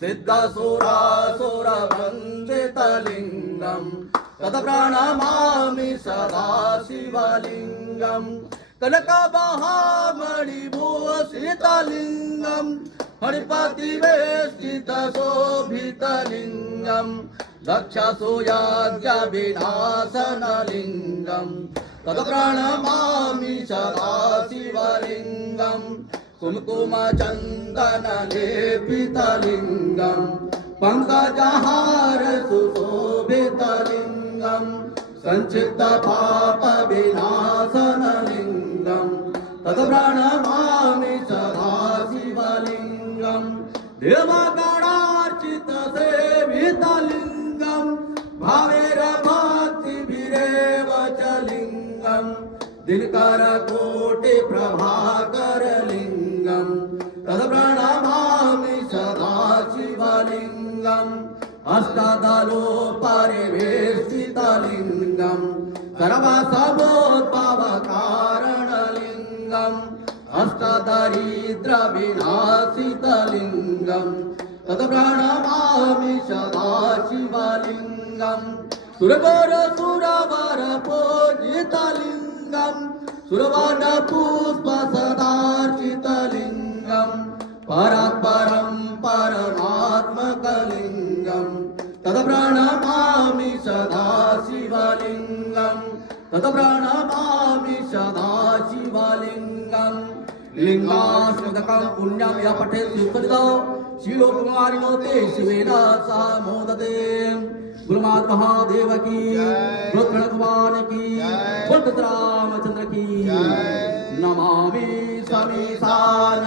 सिद्धसुरासुरवन्दितलिङ्गं तत्प्रणमामि सदा शिवलिङ्गं कनकमहामणिभूषितलिङ्गं फणिपतिवेष्टितशोभितलिङ्गं दक्षसूयाज्ञविनाशनलिङ्गं तत्प्रणमामि सदा शिवलिङ्गं कुङ्कुमचन्दनलेपितलिङ्गं पङ्कजहार सुशोभितलिङ्गं सञ्चित्तपापविनाशनलिङ्गं तत्प्रणमामि सदा शिवलिङ्गं देवगणार्चितसेवितलिङ्गं भावेरभक्तिभिरेव च लिङ्गं दिनकरकोटिप्रभाकरलिङ्गं तत्प्रणमामि सदा शिवलिङ्गम् अष्टदलोपरिवेष्टितलिङ्गं सर्वसमोद्भवकारणलिङ्गं अष्टदरिद्रविनाशितलिङ्गं तत्प्रणमामि सदा शिवलिङ्गं सुरगोरसुरवरपूजितलिङ्गं सुरवनपुष्पसदार्चितलिङ्गं परात्परं परमात्मकलिङ्गं तत्प्रणमामि सदा शिवलिङ्गं तत्प्रणमामि सदा शिवलिङ्गं लिङ्गाश्रदकं पुण्यं यः पठेत् सुकृतो शीलोकुमारिणो ते शिवेन सह मोदते गुरुमात महादेव की रुद्र भगवान की रामचंद्र की नमामि समीसान